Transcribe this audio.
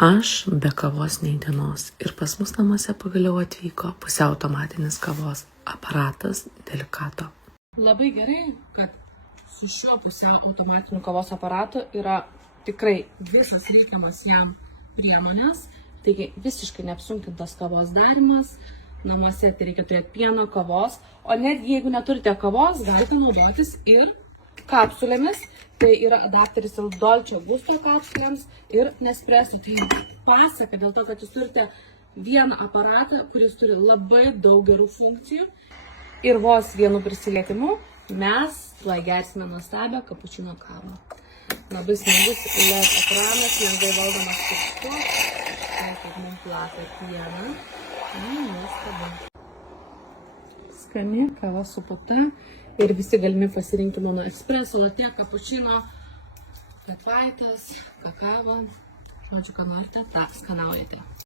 Aš be kavos nei dienos ir pas mus namuose pagaliau atvyko pusiau automatinis kavos aparatas Delicato. Labai gerai, kad su šiuo pusiau automatiniu kavos aparatu yra tikrai visas reikiamas jam priemonės, taigi visiškai neapsunkintas kavos darimas, namuose tai reikia turėti pieno, kavos, o netgi jeigu neturite kavos, galite naudotis ir kapsulėmis. Tai yra adapteris Il Dolce Gusto kapsulėms ir Nespresso. Tai pasaka dėl to, kad jūs turite vieną aparatą, kuris turi labai daug gerų funkcijų. Ir vos vienu prisilietimu mes tuoj gersime nuostabią kapučino kavą. Labai smagus LED ekranas, lengvai valdomas pirštu. Štai kaip mums plaka pieną. Nuostabu. Skani kava su puta. Ir visi galimi pasirinkimo nuo espresso, latte, kapučino, flat white'as, kakavo. Žodžiu, ką norite, tą skanaujate.